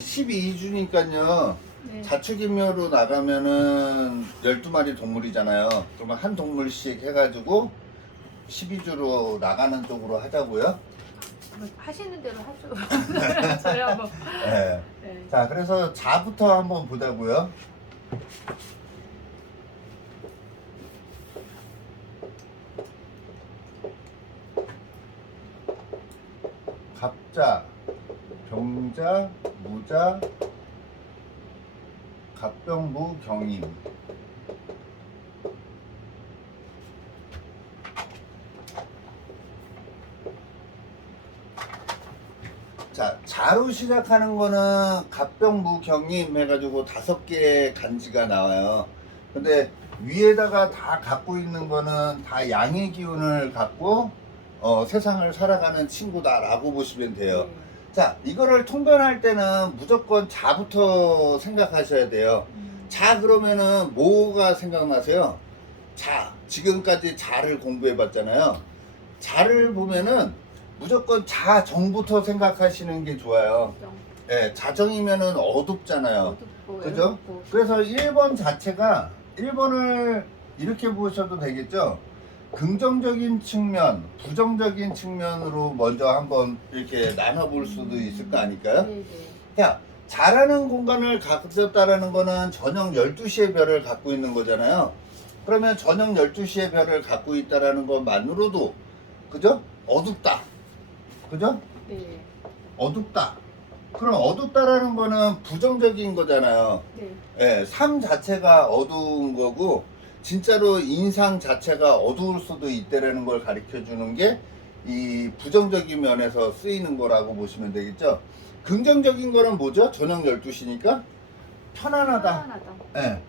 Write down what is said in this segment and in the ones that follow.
12주니까요. 네. 자축인묘로 나가면은 12마리 동물이잖아요. 그러면 한 동물씩 해가지고 12주로 나가는 쪽으로 하자고요. 뭐 하시는 대로 하죠. 저야 뭐. 네. 네. 자, 그래서 자부터 한번 보자고요. 갑자, 병자, 무자, 갑병무, 경임. 자, 자로 시작하는 거는 갑병무, 경임 해가지고 5개의 간지가 나와요. 근데 위에다가 다 갖고 있는 거는 다 양의 기운을 갖고 세상을 살아가는 친구다라고 보시면 돼요. 네. 자, 이거를 통변할 때는 무조건 자부터 생각하셔야 돼요. 자 그러면은 뭐가 생각나세요? 자, 지금까지 자를 공부해 봤잖아요. 자를 보면은 무조건 자정부터 생각하시는 게 좋아요. 예, 자정이면은 어둡잖아요. 어둡고 그죠? 외롭고. 그래서 1번 자체가 1번을 이렇게 보셔도 되겠죠? 긍정적인 측면, 부정적인 측면으로 먼저 한번 이렇게 나눠볼 수도 있을 거 아닐까요? 네, 네. 자, 자라는 공간을 가졌다라는 거는 저녁 12시의 별을 갖고 있는 거잖아요. 그러면 저녁 12시의 별을 갖고 있다라는 것만으로도, 그죠? 어둡다. 그죠? 네. 어둡다. 그럼 어둡다라는 거는 부정적인 거잖아요. 네. 예, 삶 자체가 어두운 거고, 진짜로 인상 자체가 어두울 수도 있다라는 걸 가르쳐 주는 게 이 부정적인 면에서 쓰이는 거라고 보시면 되겠죠. 긍정적인 거는 뭐죠? 저녁 12시니까 편안하다. 편안하다. 예.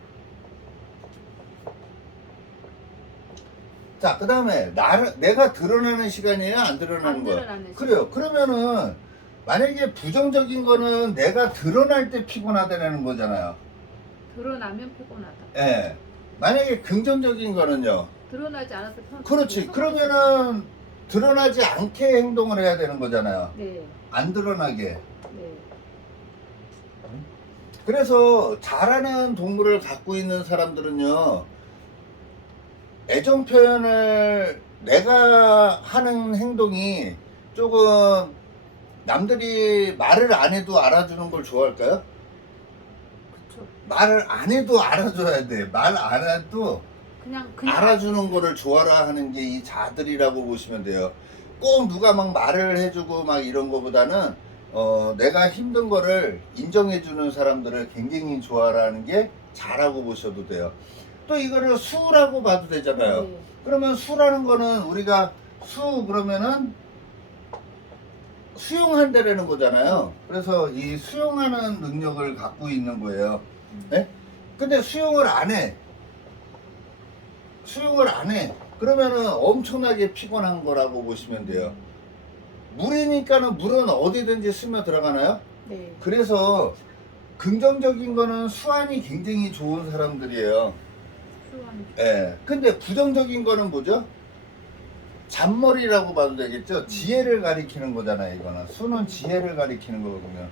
자, 그 다음에 내가 드러나는 시간이에요? 안 드러나는 안 거예요? 드러나는 그래요. 그러면은 만약에 부정적인 거는 내가 드러날 때 피곤하다는 거잖아요. 드러나면 피곤하다. 예. 만약에 긍정적인 거는요. 드러나지 않아서 그렇지. 피곤하다. 그러면은 드러나지 않게 행동을 해야 되는 거잖아요. 네. 안 드러나게. 네. 그래서 잘하는 동물을 갖고 있는 사람들은요, 애정 표현을 내가 하는 행동이 조금 남들이 말을 안 해도 알아주는 걸 좋아할까요? 그쵸. 말을 안 해도 알아줘야 돼. 말 안 해도 그냥 알아주는 거를 좋아라 하는 게 이 자들이라고 보시면 돼요. 꼭 누가 막 말을 해주고 막 이런 거보다는 내가 힘든 거를 인정해주는 사람들을 굉장히 좋아라는 게 자라고 보셔도 돼요. 또 이거를 수라고 봐도 되잖아요. 네. 그러면 수라는 거는 우리가 그러면은 수용한다라는 거잖아요. 그래서 이 수용하는 능력을 갖고 있는 거예요. 네? 근데 수용을 안 해. 수용을 안 해. 그러면은 엄청나게 피곤한 거라고 보시면 돼요. 물이니까는 물은 어디든지 스며 들어가나요? 네. 그래서 긍정적인 거는 수완이 굉장히 좋은 사람들이에요. 수완. 예. 근데 부정적인 거는 뭐죠? 잔머리라고 봐도 되겠죠? 지혜를 가리키는 거잖아요, 이거는. 수는 지혜를 가리키는 거거든요.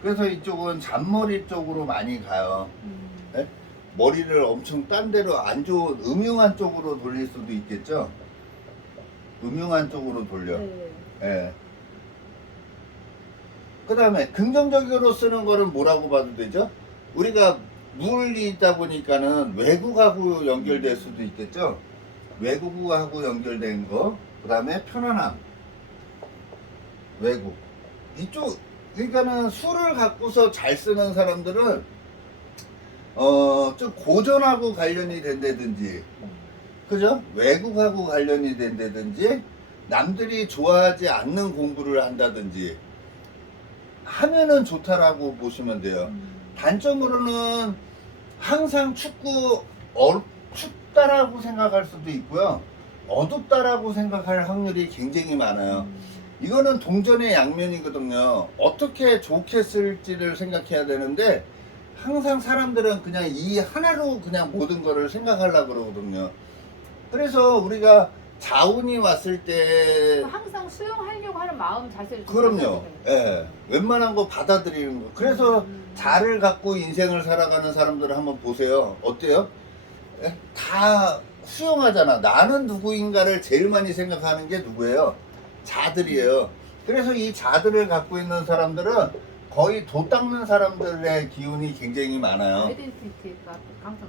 그래서 이쪽은 잔머리 쪽으로 많이 가요. 예? 머리를 엄청 딴 데로 안 좋은 음흉한 쪽으로 돌릴 수도 있겠죠? 음흉한 쪽으로 돌려. 네. 예. 그 다음에 긍정적으로 쓰는 거는 뭐라고 봐도 되죠? 우리가 물이 있다 보니까는 외국하고 연결될 수도 있겠죠? 외국하고 연결된 거. 그 다음에 편안함. 외국. 이쪽, 그러니까는 수를 갖고서 잘 쓰는 사람들은 좀 고전하고 관련이 된다든지, 그죠? 외국하고 관련이 된다든지, 남들이 좋아하지 않는 공부를 한다든지 하면은 좋다라고 보시면 돼요. 단점으로는 항상 춥다라고 생각할 수도 있고요. 어둡다라고 생각할 확률이 굉장히 많아요. 이거는 동전의 양면이거든요. 어떻게 좋게 쓸지를 생각해야 되는데 항상 사람들은 그냥 이 하나로 그냥 모든 거를 생각하려고 그러거든요. 그래서 우리가 자운이 왔을 때 항상 수용하려고 하는 마음 자세를 좀 그럼요. 가져야 예. 돼요. 웬만한 거 받아들이는 거. 그래서 자를 갖고 인생을 살아가는 사람들을 한번 보세요. 어때요? 예? 다 수용하잖아. 나는 누구인가를 제일 많이 생각하는 게 누구예요? 자들이에요. 그래서 이 자들을 갖고 있는 사람들은 거의 도 닦는 사람들의 기운이 굉장히 많아요. 아이덴티티가 항상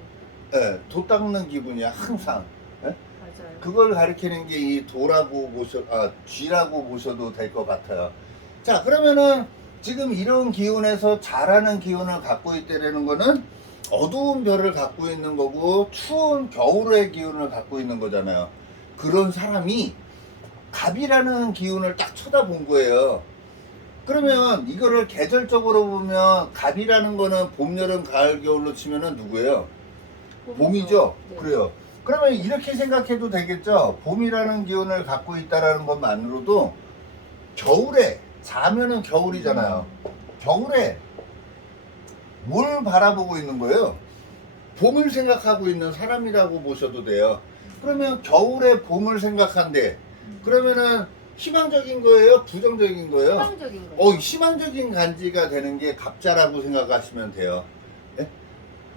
예, 도 닦는 기분이야, 항상. 예? 맞아요. 그걸 가리키는 게 이 도라고 쥐라고 보셔도 될 것 같아요. 자, 그러면은 지금 이런 기운에서 자라는 기운을 갖고 있다는 거는 어두운 별을 갖고 있는 거고 추운 겨울의 기운을 갖고 있는 거잖아요. 그런 사람이 갑이라는 기운을 딱 쳐다본 거예요. 그러면 이거를 계절적으로 보면 갑이라는 거는 봄, 여름, 가을, 겨울로 치면은 누구예요? 봄이죠? 네. 그래요. 그러면 이렇게 생각해도 되겠죠? 봄이라는 기운을 갖고 있다라는 것만으로도 겨울에 자면은 겨울이잖아요. 겨울에 뭘 바라보고 있는 거예요? 봄을 생각하고 있는 사람이라고 보셔도 돼요. 그러면 겨울에 봄을 생각한대. 그러면은 희망적인 거예요? 부정적인 거예요? 희망적인 거. 희망적인 간지가 되는 게 갑자라고 생각하시면 돼요. 예?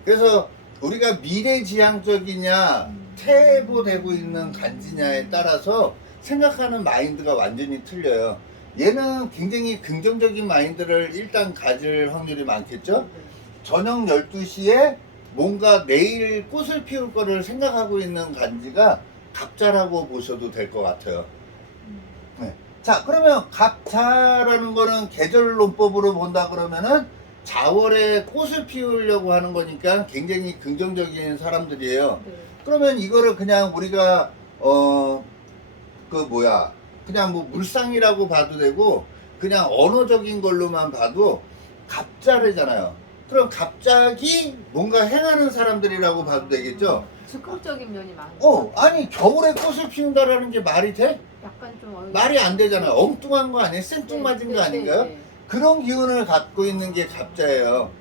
그래서 우리가 미래지향적이냐 퇴보되고 있는 간지냐에 따라서 생각하는 마인드가 완전히 틀려요. 얘는 굉장히 긍정적인 마인드를 일단 가질 확률이 많겠죠? 저녁 12시에 뭔가 내일 꽃을 피울 거를 생각하고 있는 간지가 갑자라고 보셔도 될 것 같아요. 네. 자, 그러면 갑자라는 거는 계절론법으로 본다 그러면은 자월에 꽃을 피우려고 하는 거니까 굉장히 긍정적인 사람들이에요. 네. 그러면 이거를 그냥 우리가 그냥 뭐 물상이라고 봐도 되고 그냥 언어적인 걸로만 봐도 갑자래잖아요. 그럼 갑자기 뭔가 행하는 사람들이라고 봐도 되겠죠? 즉흥적인 면이 많고. 아니 겨울에 꽃을 피운다라는 게 말이 돼? 약간 좀 말이 안 되잖아요. 엉뚱한 거 아니에요? 생뚱맞은 거 아닌가요? 네. 그런 기운을 갖고 있는 게 갑자예요.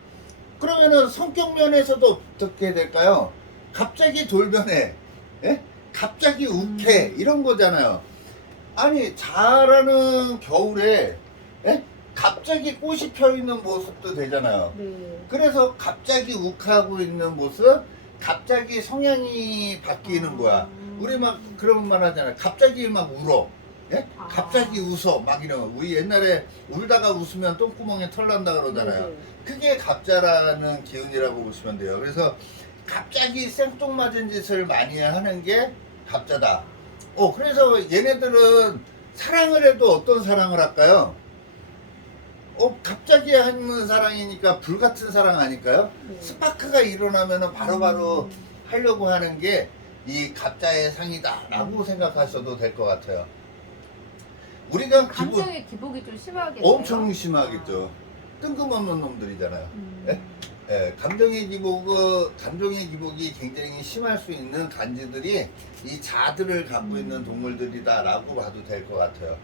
그러면은 성격 면에서도 어떻게 될까요? 갑자기 돌변해. 예? 갑자기 욱해. 이런 거잖아요. 아니, 자라는 겨울에, 예? 갑자기 꽃이 펴 있는 모습도 되잖아요. 네. 그래서 갑자기 욱하고 있는 모습, 갑자기 성향이 바뀌는 거야. 우리 막 그런 말 하잖아요. 갑자기 막 울어. 예? 아. 갑자기 웃어. 막 이런. 우리 옛날에 울다가 웃으면 똥구멍에 털 난다 그러잖아요. 네. 그게 갑자라는 기운이라고 보시면 돼요. 그래서 갑자기 생뚱맞은 짓을 많이 하는 게 갑자다. 그래서 얘네들은 사랑을 해도 어떤 사랑을 할까요? 갑자기 하는 사랑이니까 불같은 사랑 아닐까요? 네. 스파크가 일어나면 바로바로 하려고 하는 게 이 갑자의 상이다라고 생각하셔도 될 것 같아요. 우리가 감정의 기복이 좀 심하게 엄청 심하겠죠. 뜬금없는 놈들이잖아요. 예? 예, 감정의 기복이 굉장히 심할 수 있는 간지들이 이 자들을 갖고 있는 동물들이다라고 봐도 될 것 같아요.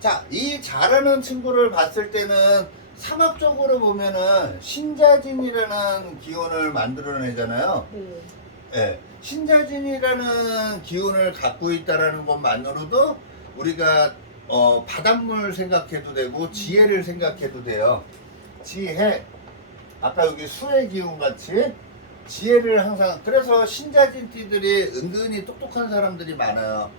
자, 이 자라는 친구를 봤을 때는 삼학적으로 보면은 신자진이라는 기운을 만들어내잖아요. 네. 예, 신자진이라는 기운을 갖고 있다라는 것만으로도 우리가 바닷물 생각해도 되고 지혜를 생각해도 돼요. 지혜, 아까 여기 수의 기운 같이 지혜를 항상, 그래서 신자진띠들이 은근히 똑똑한 사람들이 많아요.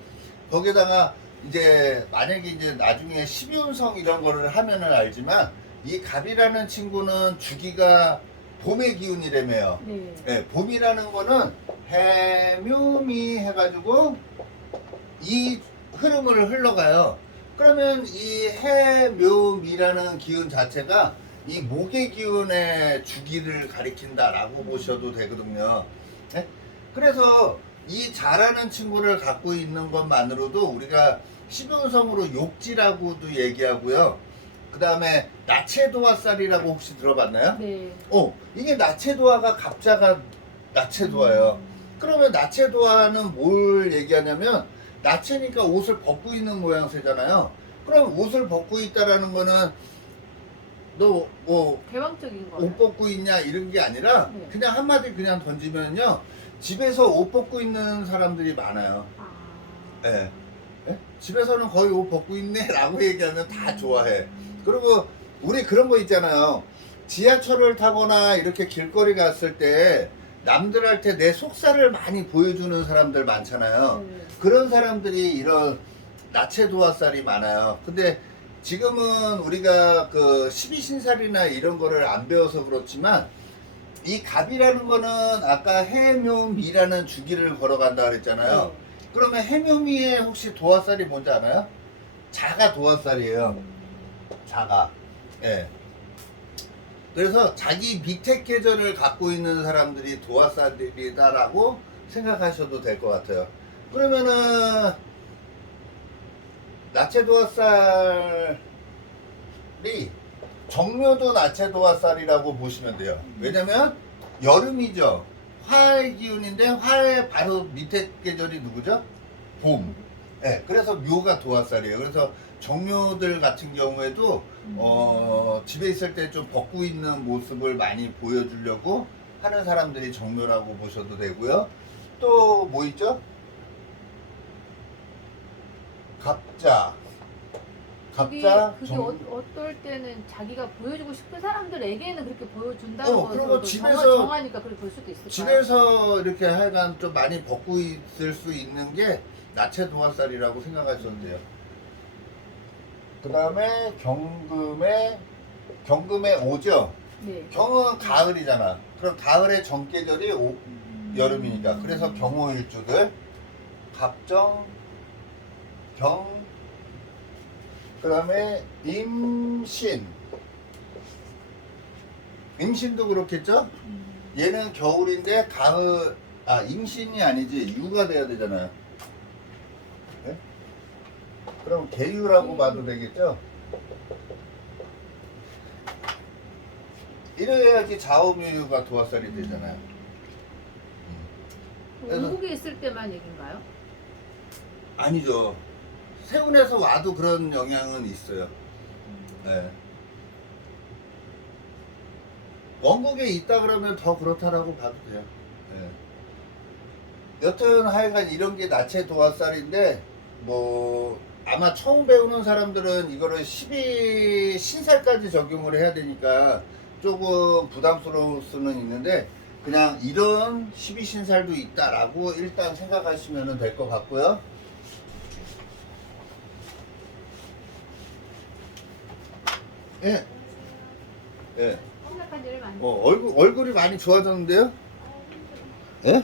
거기다가 이제 만약에 이제 나중에 12운성 이런 거를 하면은 알지만 이 갑이라는 친구는 주기가 봄의 기운이라며요. 네. 네, 봄이라는 거는 해묘미 해가지고 이 흐름을 흘러가요. 그러면 이 해묘미라는 기운 자체가 이 목의 기운의 주기를 가리킨다라고 보셔도 되거든요. 네? 그래서 이 자라는 친구를 갖고 있는 것만으로도 우리가 12운성으로 욕지라고도 얘기하고요. 그 다음에 나체도화살이라고 혹시 들어봤나요? 네. 이게 나체도화가 갑자가 나체도화예요. 그러면 나체도화는 뭘 얘기하냐면 나체니까 옷을 벗고 있는 모양새잖아요. 그럼 옷을 벗고 있다라는 거는 너 뭐 대왕적인 거. 옷 벗고 있냐 이런 게 아니라 네. 그냥 한마디 그냥 던지면요 집에서 옷 벗고 있는 사람들이 많아요. 예. 예? 집에서는 거의 옷 벗고 있네 라고 얘기하면 다 좋아해. 그리고 우리 그런 거 있잖아요. 지하철을 타거나 이렇게 길거리 갔을 때 남들한테 내 속살을 많이 보여주는 사람들 많잖아요. 네. 그런 사람들이 이런 나체 도화살이 많아요. 근데 지금은 우리가 그 12신살이나 이런 거를 안 배워서 그렇지만 이 갑이라는 거는 아까 해묘미라는 주기를 걸어간다 그랬잖아요. 네. 그러면 해묘미에 혹시 도화살이 뭔지 알아요? 자가 도화살이에요. 자가. 예. 그래서 자기 밑에 계절을 갖고 있는 사람들이 도화살이다라고 생각하셔도 될 것 같아요. 그러면은 나체 도화살이 정묘도 나체 도화살이라고 보시면 돼요. 왜냐면 여름이죠. 화의 기운인데 화의 바로 밑에 계절이 누구죠? 봄. 네, 그래서 묘가 도화살이에요. 그래서 정묘들 같은 경우에도 집에 있을 때 좀 벗고 있는 모습을 많이 보여주려고 하는 사람들이 정묘라고 보셔도 되고요. 또 뭐 있죠? 갑자. 갑자. 그게 어떨 때는 자기가 보여주고 싶은 사람들에게는 그렇게 보여준다는 그리고 것으로 집에서 정하니까 그렇게 볼 수도 있을까요? 집에서 이렇게 하여간 좀 많이 벗고 있을 수 있는 게 나체 도화살이라고 생각하셔도 돼요. 그 다음에 경금의 오죠. 네. 경은 가을이잖아. 그럼 가을의 정계절이 여름이니까. 그래서 경호일주들 갑정, 경, 그 다음에 임신도 그렇겠죠? 얘는 겨울인데 가을, 임신이 아니지 유가 돼야 되잖아요. 네? 그럼 계유라고 봐도 되겠죠? 이래야지 좌우묘유가 도화살이 되잖아요. 그래서- 원국에 있을 때만 얘기인가요? 아니죠. 세운에서 와도 그런 영향은 있어요. 네. 원국에 있다 그러면 더 그렇다라고 봐도 돼요. 네. 여튼 하여간 이런 게 나체 도화살인데 뭐 아마 처음 배우는 사람들은 이거를 12신살까지 적용을 해야 되니까 조금 부담스러울 수는 있는데 그냥 이런 12신살도 있다라고 일단 생각하시면 될 것 같고요. 예. 예. 생각한 일을 많이 얼굴이 많이 좋아졌는데요? 예?